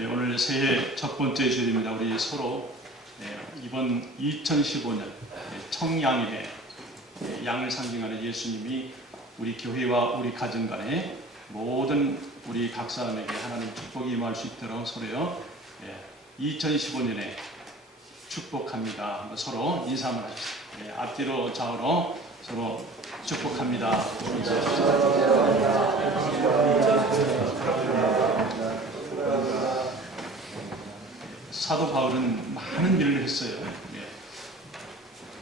네, 오늘 새해 첫 번째 주일입니다. 우리 서로 이번 2015년 청양의 양을 상징하는 예수님이 우리 교회와 우리 가정 간에 모든 우리 각 사람에게 하나님 축복이 임할 수 있도록 서로요 2015년에 축복합니다. 한번 서로 인사 한번 하십시오. 앞뒤로 좌우로 서로 축복합니다. 사도 바울은 많은 일을 했어요.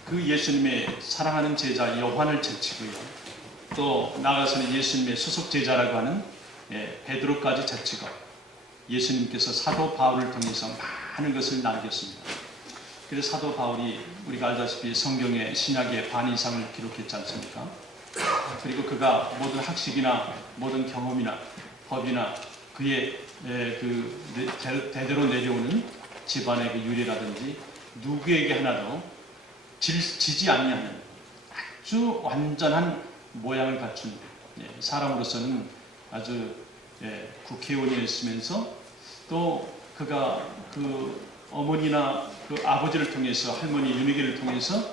그 예수님의 사랑하는 제자 요한을 제치고요. 또 나아가서는 예수님의 소속 제자라고 하는 베드로까지 제치고 예수님께서 사도 바울을 통해서 많은 것을 남겼습니다. 그래서 사도 바울이 우리가 알다시피 성경의 신약의 반 이상을 기록했지 않습니까? 그리고 그가 모든 학식이나 모든 경험이나 법이나 그의 대대로 내려오는 집안의 그 유래라든지 누구에게 하나도 지지 아니하는 아주 완전한 모양을 갖춘 사람으로서는 아주 국회의원이었으면서 또 그가 그 어머니나 그 아버지를 통해서 할머니 윤희계를 통해서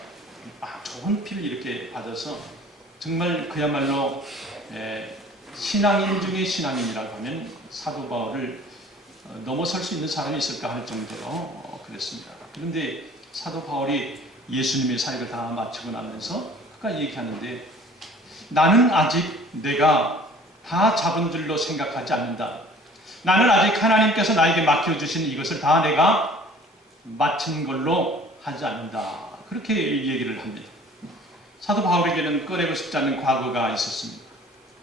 좋은 피를 이렇게 받아서 정말 그야말로 신앙인 중에 신앙인이라고 하면 사도 바울을 넘어설 수 있는 사람이 있을까 할 정도로 그랬습니다. 그런데 사도 바울이 예수님의 사역을 다 마치고 나면서 그가 얘기하는데 나는 아직 내가 다 잡은 줄로 생각하지 않는다. 나는 아직 하나님께서 나에게 맡겨주신 이것을 다 내가 마친 걸로 하지 않는다. 그렇게 얘기를 합니다. 사도 바울에게는 꺼내고 싶지 않은 과거가 있었습니다.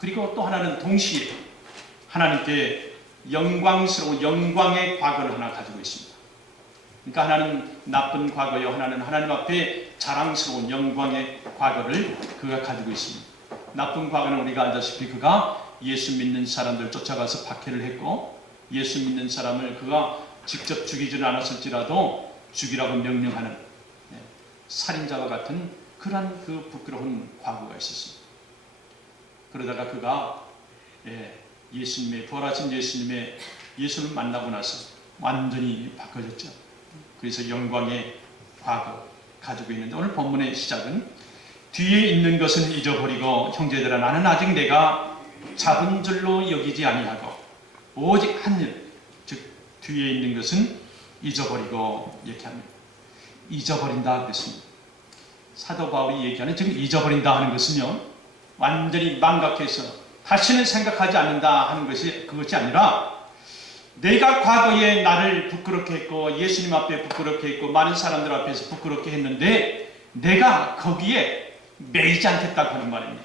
그리고 또 하나는 동시에 하나님께 영광스러운 영광의 과거를 하나 가지고 있습니다. 그러니까 하나는 나쁜 과거요, 하나는 하나님 앞에 자랑스러운 영광의 과거를 그가 가지고 있습니다. 나쁜 과거는 우리가 알다시피 그가 예수 믿는 사람들 쫓아가서 박해를 했고 예수 믿는 사람을 그가 직접 죽이지는 않았을지라도 죽이라고 명령하는 살인자와 같은 그러한 그 부끄러운 과거가 있었습니다. 그러다가 그가 예수님의 부활하신 예수님을 만나고 나서 완전히 바꿔졌죠. 그래서 영광의 과거 가지고 있는데 오늘 본문의 시작은 뒤에 있는 것은 잊어버리고 형제들아 나는 아직 내가 잡은 줄로 여기지 아니하고 오직 한 일, 즉 뒤에 있는 것은 잊어버리고 이렇게 합니다. 잊어버린다 그랬습니다. 사도 바울이 얘기하는 지금 잊어버린다 하는 것은요 완전히 망각해서 다시는 생각하지 않는다 하는 것이 그것이 아니라 내가 과거에 나를 부끄럽게 했고 예수님 앞에 부끄럽게 했고 많은 사람들 앞에서 부끄럽게 했는데 내가 거기에 매이지 않겠다고 하는 말입니다.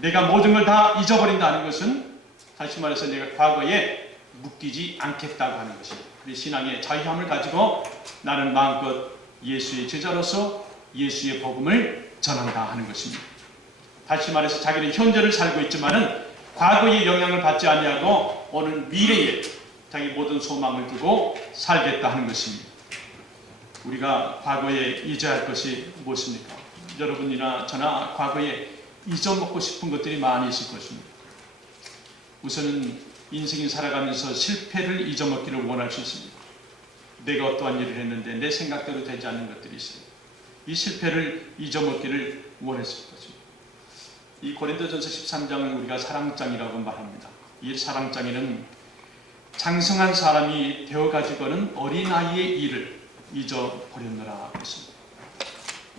내가 모든 걸 다 잊어버린다는 것은 다시 말해서 내가 과거에 묶이지 않겠다고 하는 것입니다. 그래서 신앙의 자유함을 가지고 나는 마음껏 예수의 제자로서 예수의 복음을 전한다 하는 것입니다. 다시 말해서 자기는 현재를 살고 있지만은 과거의 영향을 받지 아니하고 오늘 미래에 자기 모든 소망을 두고 살겠다 하는 것입니다. 우리가 과거에 잊어야 할 것이 무엇입니까? 여러분이나 저나 과거에 잊어먹고 싶은 것들이 많이 있을 것입니다. 우선은 인생을 살아가면서 실패를 잊어먹기를 원할 수 있습니다. 내가 어떠한 일을 했는데 내 생각대로 되지 않는 것들이 있어요. 이 실패를 잊어먹기를 원했을 것입니다. 이 고린도전서 13장을 우리가 사랑장이라고 말합니다. 이 사랑장에는 장성한 사람이 되어가지고는 어린아이의 일을 잊어버렸노라 했습니다.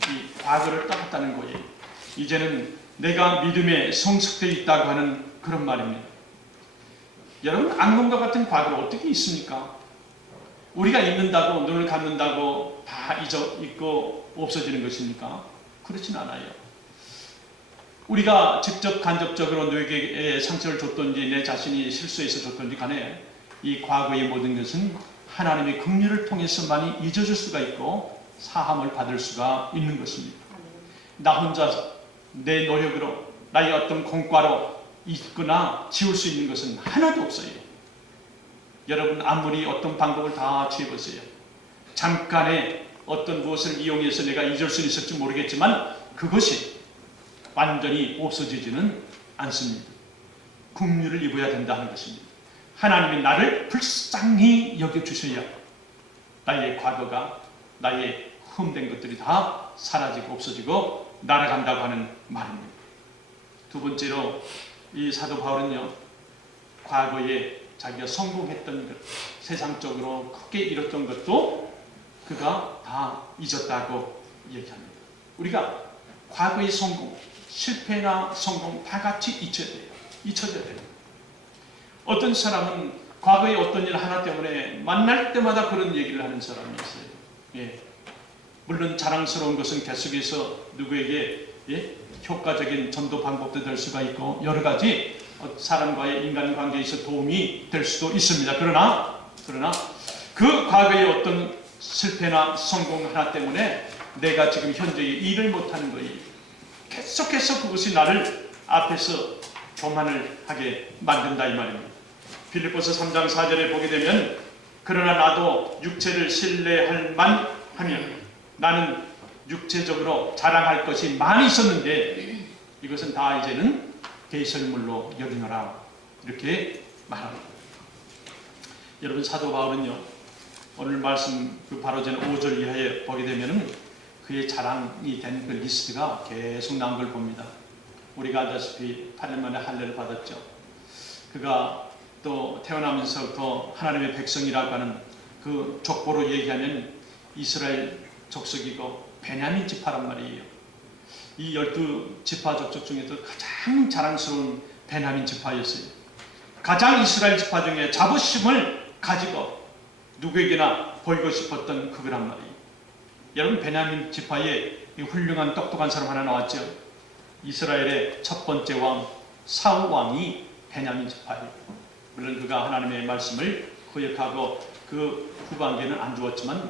이 과거를 떠났다는 거예요. 이제는 내가 믿음에 성숙되어 있다고 하는 그런 말입니다. 여러분 악몽과 같은 과거가 어떻게 있습니까? 우리가 잊는다고 눈을 감는다고 다 잊고 없어지는 것입니까? 그렇진 않아요. 우리가 직접 간접적으로 누구에게 상처를 줬던지 내 자신이 실수해서 줬던지 간에 이 과거의 모든 것은 하나님의 긍휼을 통해서만이 잊어줄 수가 있고 사함을 받을 수가 있는 것입니다. 나 혼자 내 노력으로 나의 어떤 공과로 잊거나 지울 수 있는 것은 하나도 없어요. 여러분 아무리 어떤 방법을 다 취해보세요. 잠깐의 어떤 무엇을 이용해서 내가 잊을 수 있을지 모르겠지만 그것이 완전히 없어지지는 않습니다. 긍휼을 입어야 된다는 것입니다. 하나님이 나를 불쌍히 여겨주셔야 나의 과거가, 나의 흠된 것들이 다 사라지고 없어지고 날아간다고 하는 말입니다. 두 번째로 이 사도 바울은요, 과거에 자기가 성공했던 것, 세상적으로 크게 이뤘던 것도 그가 다 잊었다고 얘기합니다. 우리가 과거의 성공, 실패나 성공 다 같이 잊혀져야 돼요. 어떤 사람은 과거의 어떤 일 하나 때문에 만날 때마다 그런 얘기를 하는 사람이 있어요. 예. 물론 자랑스러운 것은 계속해서 누구에게 효과적인 전도 방법도 될 수가 있고 여러 가지 사람과의 인간관계에서 도움이 될 수도 있습니다. 그러나 그 과거의 어떤 실패나 성공 하나 때문에 내가 지금 현재 일을 못하는 거예요. 계속해서 그것이 나를 앞에서 교만을 하게 만든다 이 말입니다. 빌립보서 3장 4절에 보게 되면 그러나 나도 육체를 신뢰할 만하면 나는 육체적으로 자랑할 것이 많이 있었는데 이것은 다 이제는 개설물로 여기노라 이렇게 말합니다. 여러분 사도 바울은요 오늘 말씀 바로 전 5절 이하에 보게 되면은 그의 자랑이 된 그 리스트가 계속 나온 걸 봅니다. 우리가 알다시피 8년 만에 할례를 받았죠. 그가 또 태어나면서부터 하나님의 백성이라고 하는 그 족보로 얘기하면 이스라엘 족속이고 베냐민 지파란 말이에요. 이 12지파 족속 중에서 가장 자랑스러운 베냐민 지파였어요. 가장 이스라엘 지파 중에 자부심을 가지고 누구에게나 보이고 싶었던 그거란 말이에요. 여러분 베냐민 지파에 훌륭한 똑똑한 사람 하나 나왔죠. 이스라엘의 첫 번째 왕 사울 왕이 베냐민 지파예요. 물론 그가 하나님의 말씀을 거역하고 그 후반기에는 안 주었지만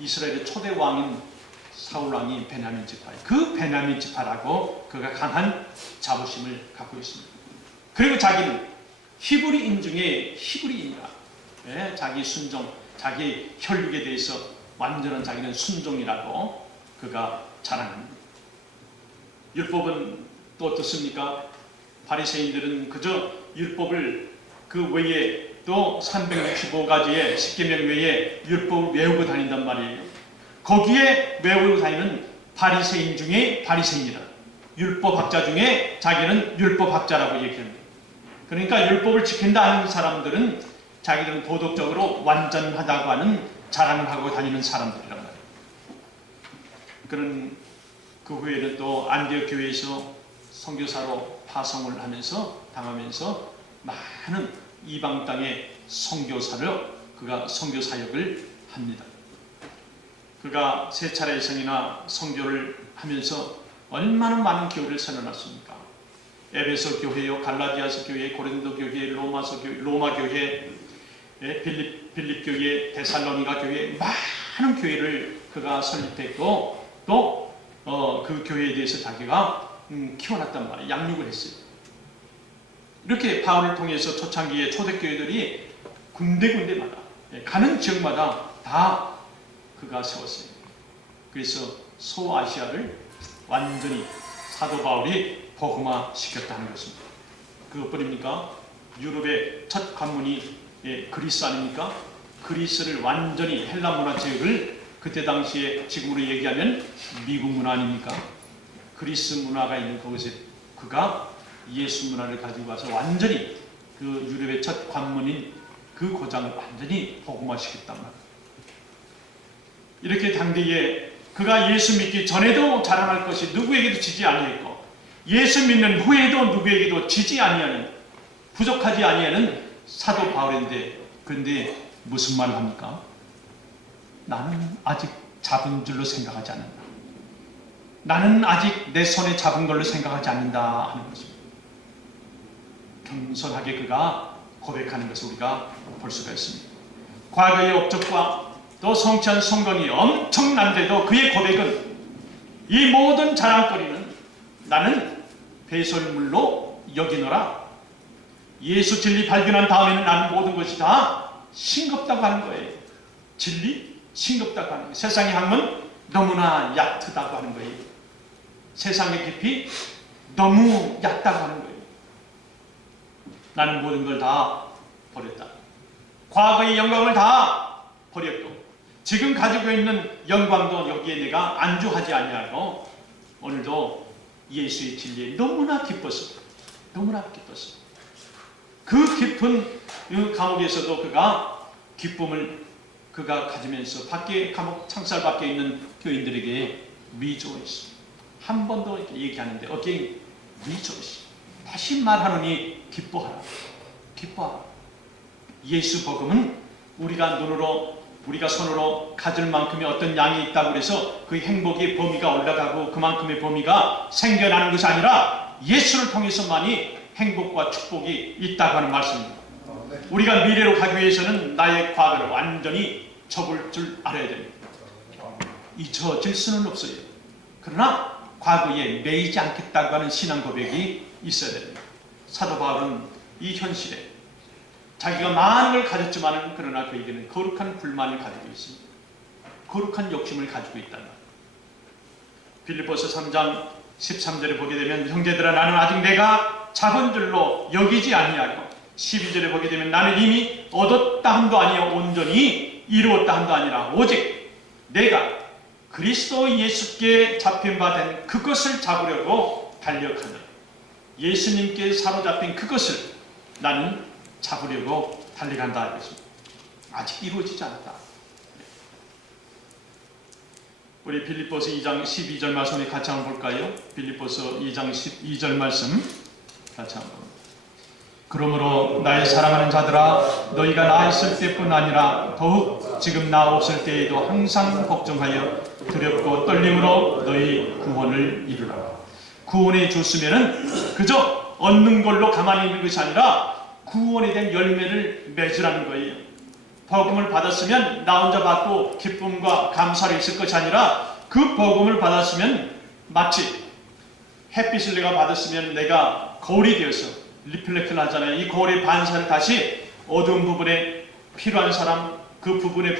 이스라엘의 초대 왕인 사울 왕이 베냐민 지파예요. 그 베냐민 지파라고 그가 강한 자부심을 갖고 있습니다. 그리고 자기는 히브리인 중에 히브리인이라 자기 순종, 자기 혈육에 대해서 완전한 자기는 순종이라고 그가 자랑합니다. 율법은 또 어떻습니까? 바리새인들은 그저 율법을 그 외에 또 365가지의 십계명 외에 율법을 외우고 다닌단 말이에요. 거기에 외우고 다니는 바리새인 중에 바리새인이다. 율법학자 중에 자기는 율법학자라고 얘기합니다. 그러니까 율법을 지킨다 하는 사람들은 자기들은 도덕적으로 완전하다고 하는 자랑을 하고 다니는 사람들이란 말이에요. 그런 그 후에는 또 안디옥 교회에서 선교사로 파송을 하면서 당하면서 많은 이방 땅의 선교사로 그가 선교 사역을 합니다. 그가 세 차례 이상이나 선교를 하면서 얼마나 많은 교회를 세워놨습니까? 에베소 교회요, 갈라디아서 교회, 고린도 교회, 로마 교회, 빌립 교회, 데살로니가 교회, 많은 교회를 그가 설립했고 또 그 교회에 대해서 자기가 키워놨단 말이에요. 양육을 했어요. 이렇게 바울을 통해서 초창기에 초대교회들이 군데군데마다 가는 지역마다 다 그가 세웠어요. 그래서 소아시아를 완전히 사도 바울이 복음화시켰다는 것입니다. 그것뿐입니까? 유럽의 첫 관문이 그리스 아닙니까? 그리스를 완전히 헬라 문화 제국을 그때 당시에 지금으로 얘기하면 미국 문화 아닙니까? 그리스 문화가 있는 그곳에 그가 예수 문화를 가지고 와서 완전히 그 유럽의 첫 관문인 그 고장을 완전히 복음화시켰단 말이에요. 이렇게 당대에 그가 예수 믿기 전에도 자랑할 것이 누구에게도 지지 아니했고 예수 믿는 후에도 누구에게도 지지 아니하는 부족하지 아니하는 사도 바울인데 그런데 무슨 말을 합니까? 나는 아직 잡은 줄로 생각하지 않는다. 나는 아직 내 손에 잡은 걸로 생각하지 않는다 하는 것입니다. 겸손하게 그가 고백하는 것을 우리가 볼 수가 있습니다. 과거의 업적과 또 성취한 성공이 엄청난데도 그의 고백은 이 모든 자랑거리는 나는 배설물로 여기노라. 예수 진리 발견한 다음에는 나는 모든 것이 다 싱겁다고 하는 거예요. 진리? 싱겁다고 하는 거예요. 세상의 학문 너무나 얕다고 하는 거예요. 세상의 깊이 너무 얕다고 하는 거예요. 나는 모든 걸 다 버렸다. 과거의 영광을 다 버렸고 지금 가지고 있는 영광도 여기에 내가 안주하지 아니하고 오늘도 예수의 진리에 너무나 기뻤어. 그 깊은 감옥에서도 그가 기쁨을 그가 가지면서 밖에 감옥 창살 밖에 있는 교인들에게 rejoice. 한 번 더 얘기하는데 again rejoice. 다시 말하노니 기뻐하라. 예수 복음은 우리가 손으로 가질 만큼의 어떤 양이 있다고 해서 그 행복의 범위가 올라가고 그만큼의 범위가 생겨나는 것이 아니라 예수를 통해서만이 행복과 축복이 있다고 하는 말씀입니다. 우리가 미래로 가기 위해서는 나의 과거를 완전히 접을 줄 알아야 됩니다. 잊혀질 수는 없어요. 그러나 과거에 매이지 않겠다고 하는 신앙 고백이 있어야 됩니다. 사도 바울은 이 현실에 자기가 많은 걸 가졌지만 그러나 그에게는 거룩한 불만을 가지고 있습니다. 거룩한 욕심을 가지고 있단 말이에요. 빌립보서 3장 13절에 보게 되면 형제들아 나는 아직 내가 잡은 줄로 여기지 아니하고 12절에 보게 되면 나는 이미 얻었다 함도 아니요 온전히 이루었다 함도 아니라 오직 내가 그리스도 예수께 잡힌 바 된 그것을 잡으려고 달려가노라. 예수님께 사로잡힌 그것을 나는 잡으려고 달려간다 하겠습니다. 아직 이루어지지 않았다. 우리 빌립보서 2장 12절 말씀에 같이 한번 볼까요? 빌립보서 2장 12절 말씀 같이 한번. 그러므로 나의 사랑하는 자들아 너희가 나 있을 때뿐 아니라 더욱 지금 나 없을 때에도 항상 걱정하여 두렵고 떨림으로 너희 구원을 이루라. 구원해 줬으면은 그저 얻는 걸로 가만히 있는 것이 아니라 구원에 대한 열매를 맺으라는 거예요. 복음을 받았으면 나 혼자 받고 기쁨과 감사를 있을 것이 아니라 그 복음을 받았으면 마치 햇빛을 내가 받았으면 내가 거울이 되어서 리플렉트를 하잖아요. 이 거울의 반사를 다시 어두운 부분에 필요한 사람 그 부분에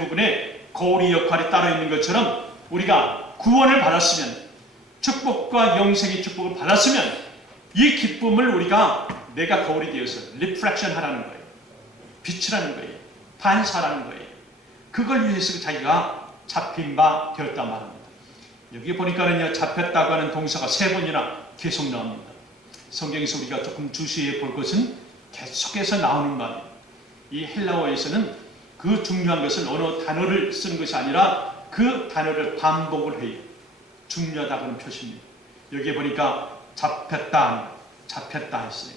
거울의 역할이 따로 있는 것처럼 우리가 구원을 받았으면 축복과 영생의 축복을 받았으면 이 기쁨을 우리가 내가 거울이 되어서 리플렉션 하라는 거예요. 빛이라는 거예요. 반사라는 거예요. 그걸 위해서 자기가 잡힌 바 되었단 말입니다. 여기 보니까는요, 잡혔다고 하는 동사가 3번이나 계속 나옵니다. 성경에서 우리가 조금 주시해 볼 것은 계속해서 나오는 말이에요. 이 헬라어에서는 그 중요한 것은 어느 단어를 쓰는 것이 아니라 그 단어를 반복을 해요. 중요하다고 하는 표시입니다. 여기에 보니까 잡혔다 했어요.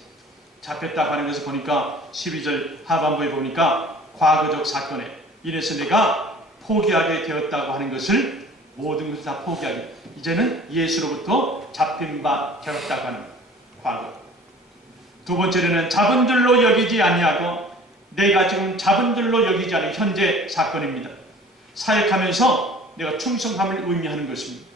잡혔다고 하는 것을 보니까 12절 하반부에 보니까 과거적 사건에 인해서 내가 포기하게 되었다고 하는 것을 모든 것을 다 포기하게 이제는 예수로부터 잡힌 바 되었다고 하는 과거. 두 번째로는 잡은 줄로 여기지 아니하고 내가 지금 잡은 줄로 여기지 않은 현재 사건입니다. 사역하면서 내가 충성함을 의미하는 것입니다.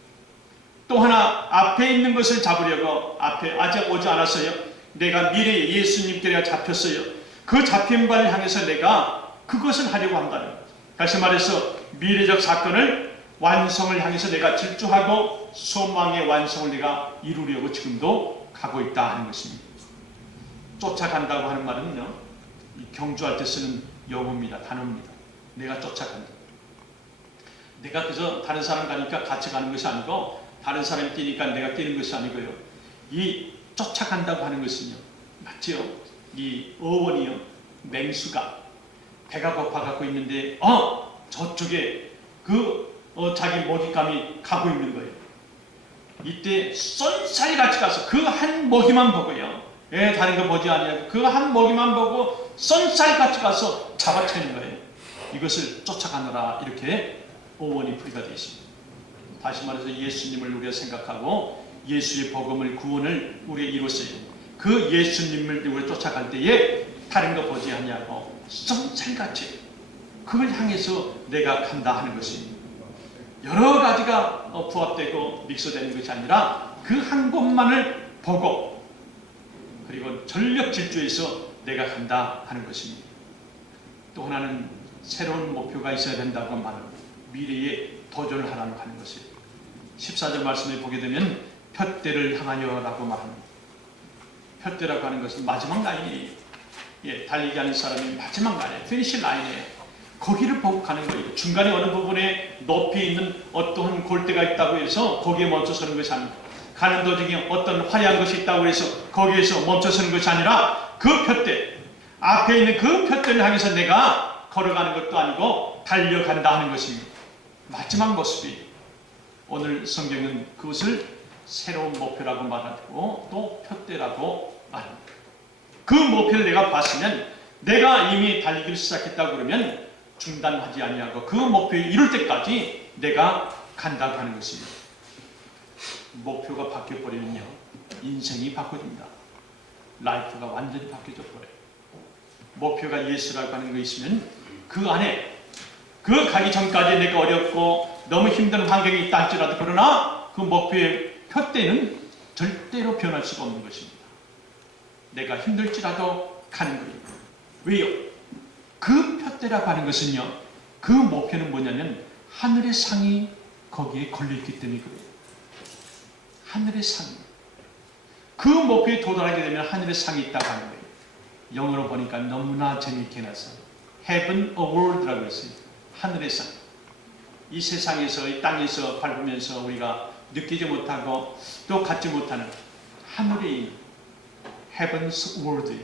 또 하나 앞에 있는 것을 잡으려고 앞에 아직 오지 않았어요. 내가 미래에 예수님께 내가 잡혔어요. 그 잡힌 바를 향해서 내가 그것을 하려고 한다는 거예요. 다시 말해서 미래적 사건을 완성을 향해서 내가 질주하고 소망의 완성을 내가 이루려고 지금도 가고 있다 하는 것입니다. 쫓아간다고 하는 말은요, 경주할 때 쓰는 용어입니다. 단어입니다. 내가 쫓아간다. 내가 그저 다른 사람 가니까 같이 가는 것이 아니고 다른 사람이 뛰니까 내가 뛰는 것이 아니고요. 이 쫓아간다고 하는 것은요, 맞지요? 이 어원이요, 맹수가 배가 고파갖고 있는데 저쪽에 자기 먹잇감이 가고 있는 거예요. 이때 쏜살같이 가서 그 한 먹이만 보고요. 다른 거 보지 아니하고 그 한 먹이만 보고 쏜살같이 가서 잡아채는 거예요. 이것을 쫓아가느라 이렇게 어원이 풀이가 되어 있습니다. 다시 말해서 예수님을 우리가 생각하고 예수의 복음을 구원을 우리가 이뤘어요. 그 예수님을 우리가 쫓아갈 때에 다른 거 보지 아니하고 쏜살같이 그걸 향해서 내가 간다 하는 것입니다. 여러 가지가 부합되고 믹스되는 것이 아니라 그 한 곳만을 보고 그리고 전력 질주해서 내가 간다 하는 것입니다. 또 하나는 새로운 목표가 있어야 된다고 말합니다. 미래에 도전을 하라고 하는 것이에요. 14절 말씀에 보게 되면 푯대를 향하여라고 말합니다. 푯대라고 하는 것은 마지막 라인이에요. 달리기 하는 사람이 마지막 날에 피니시 라인에 거기를 보고 가는 거예요. 중간에 어느 부분에 높이 있는 어떠한 골대가 있다고 해서 거기에 멈춰서는 것이 아닙니다. 가는 도중에 어떤 화려한 것이 있다고 해서 거기에서 멈춰서는 것이 아니라 그 푯대, 앞에 있는 그 푯대를 향해서 내가 걸어가는 것도 아니고 달려간다 하는 것입니다. 마지막 모습이 오늘 성경은 그것을 새로운 목표라고 말하고 또 푯대라고 말합니다. 그 목표를 내가 봤으면 내가 이미 달리기를 시작했다고 그러면 중단하지 아니하고 그 목표에 이룰 때까지 내가 간다고 하는 것입니다. 목표가 바뀌어버리면요 인생이 바꿔집니다. 라이프가 완전히 바뀌어져 버려요. 목표가 예수라고 하는 거 있으면 그 안에 그 가기 전까지 내가 어렵고 너무 힘든 환경이 있다 할지라도 그러나 그 목표의 푯대는 절대로 변할 수가 없는 것입니다. 내가 힘들지라도 가는 거예요. 왜요? 그 푯대라고 하는 것은요 그 목표는 뭐냐면 하늘의 상이 거기에 걸려있기 때문에 그래요. 하늘의 상이. 그 목표에 도달하게 되면 하늘의 상이 있다고 하는 거예요. 영어로 보니까 너무나 재미있게 나서 Heaven Award라고 했어요. 하늘의 상. 이 세상에서 이 땅에서 밟으면서 우리가 느끼지 못하고 또 갖지 못하는 하늘의 Heaven's Award.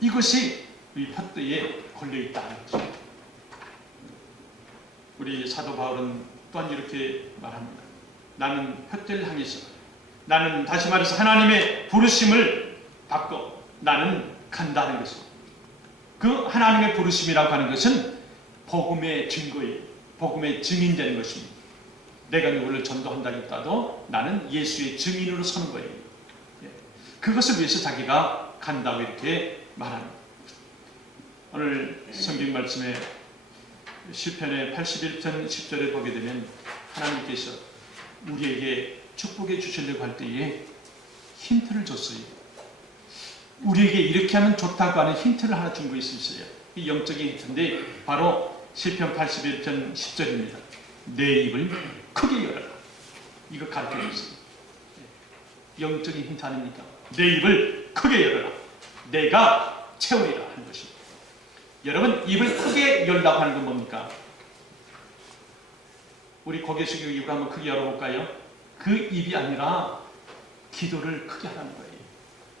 이것이 우리 푯대에 걸려있다는 거죠. 우리 사도 바울은 또한 이렇게 말합니다. 나는 푯대를 향해서 나는 다시 말해서 하나님의 부르심을 받고 나는 간다는 것입니다. 그 하나님의 부르심이라고 하는 것은 복음의 증거예요. 복음의 증인되는 것입니다. 내가 누구를 전도한다기보다도 나는 예수의 증인으로 서는 거예요. 그것을 위해서 자기가 간다고 이렇게 말합니다. 오늘 성경 말씀에 시편의 81편 10절에 보게 되면 하나님께서 우리에게 축복해 주시려고 할 때에 힌트를 줬어요. 우리에게 이렇게 하면 좋다고 하는 힌트를 하나 준 거 있어요. 이 영적인 힌트인데 바로 시편 81편 10절입니다. 내 입을 크게 열어라. 이거 가르쳐줬어요. 영적인 힌트 아닙니까? 내 입을 크게 열어라. 내가 채우리라 하는 것입니다. 여러분 입을 크게 열라고 하는 건 뭡니까? 우리 고개 숙이고 입을 한번 크게 열어볼까요? 그 입이 아니라 기도를 크게 하라는 거예요.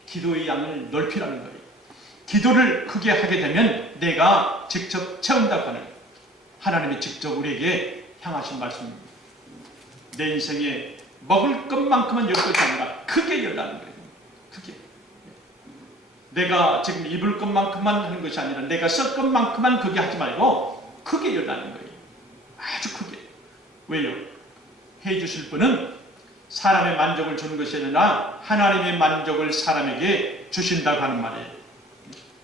기도의 양을 넓히라는 거예요. 기도를 크게 하게 되면 내가 직접 채운다고 하는 하나님이 직접 우리에게 향하신 말씀입니다. 내 인생에 먹을 것만큼만 열 것이 아니라 크게 열라는 거예요. 크게. 내가 지금 입을 것만큼만 하는 것이 아니라 내가 쓸 것만큼만 크게 하지 말고 크게 열라는 거예요. 아주 크게. 왜요? 해주실 분은 사람의 만족을 주는 것이 아니라 하나님의 만족을 사람에게 주신다고 하는 말이에요.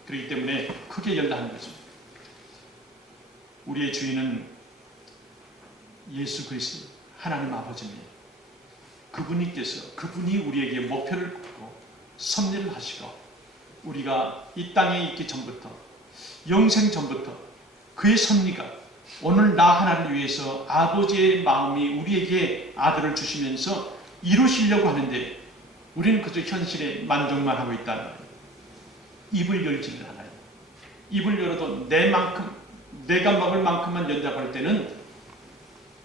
그렇기 때문에 크게 열라 하는 거죠. 우리의 주인은 예수 그리스도 하나님 아버지입니다. 그분이 우리에게 목표를 걷고 섭리를 하시고 우리가 이 땅에 있기 전부터 영생 전부터 그의 섭리가 오늘 나 하나를 위해서 아버지의 마음이 우리에게 아들을 주시면서 이루시려고 하는데 우리는 그저 현실에 만족만 하고 있다는 거예요. 입을 열지를 않아요. 입을 열어도 내가 먹을 만큼만 연다고 할 때는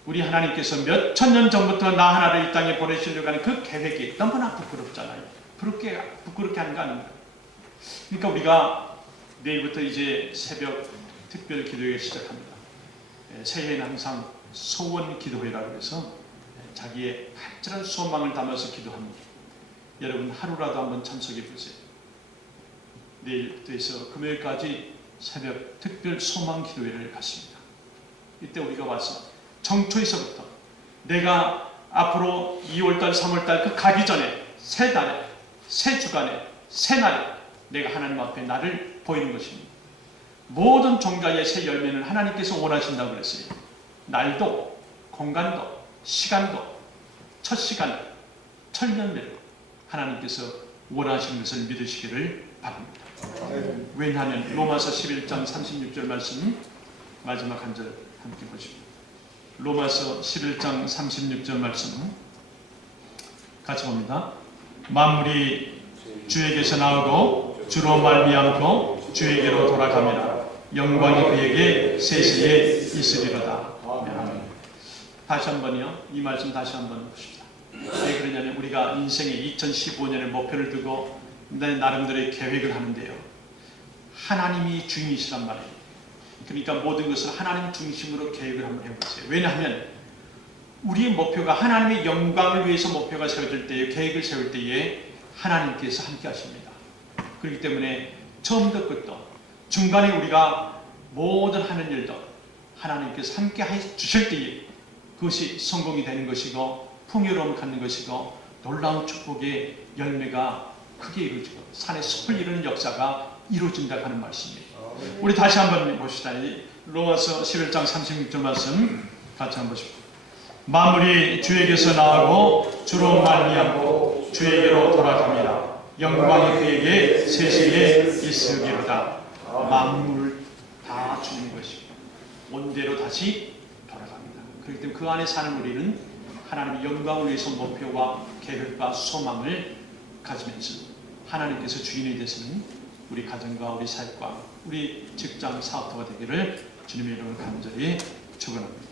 우리 하나님께서 몇 천년 전부터 나 하나를 이 땅에 보내시려고 하는 그 계획이 너무나 부끄럽잖아요. 부끄럽게 하는 거 아닙니까? 그러니까 우리가 내일부터 이제 새벽 특별 기도회 시작합니다. 새해에는 항상 소원 기도회라고 해서 자기의 간절한 소망을 담아서 기도합니다. 여러분 하루라도 한번 참석해 보세요. 내일부터 해서 금요일까지 새벽 특별 소망 기도회를 갖습니다. 이때 우리가 와서 정초에서부터 내가 앞으로 2월달, 3월달 그 가기 전에 새 달에, 새 주간에, 새 날에 내가 하나님 앞에 나를 보이는 것입니다. 모든 종자의 새 열매는 하나님께서 원하신다고 그랬어요. 날도, 공간도, 시간도, 첫 시간, 첫 열매로 하나님께서 원하시는 것을 믿으시기를 바랍니다. 왜냐하면 로마서 11장 36절 말씀 마지막 한 절 함께 보십시오. 로마서 11장 36절 말씀 같이 봅니다. 만물이 주에게서 나오고 주로 말미암고 주에게로 돌아갑니다. 영광이 그에게 세세에 있으리로다. 아멘. 다시 한번요. 이 말씀 다시 한번 봅시다. 왜 그러냐면 우리가 인생의 2015년의 목표를 두고 나름대로의 계획을 하는데요. 하나님이 주인이시란 말이에요. 그러니까 모든 것을 하나님 중심으로 계획을 한번 해보세요. 왜냐하면 우리의 목표가 하나님의 영광을 위해서 목표가 세워질 때에, 계획을 세울 때에 하나님께서 함께 하십니다. 그렇기 때문에 처음부터 끝도 중간에 우리가 모든 하는 일도 하나님께서 함께 해 주실 때에 그것이 성공이 되는 것이고 풍요로움을 갖는 것이고 놀라운 축복의 열매가 크게 이루어지고 산에 숲을 이루는 역사가 이루어진다고 하는 말씀이에요. 우리 다시 한번 봅시다. 로마서 11장 36절 말씀 같이 한번 보십시오. 만물이 주에게서 나오고 주로 말미암고 주에게로 돌아갑니다. 영광이 그에게 세세에 있으리로다. 만물 다 주는 것이고 온대로 다시 돌아갑니다. 그렇기 때문에 그 안에 사는 우리는 하나님의 영광을 위해서 목표와 계획과 소망을 가지면서 하나님께서 주인이 되시는 우리 가정과 우리 사역과 우리 직장 사업터가 되기를 주님의 이름으로 간절히 축원합니다.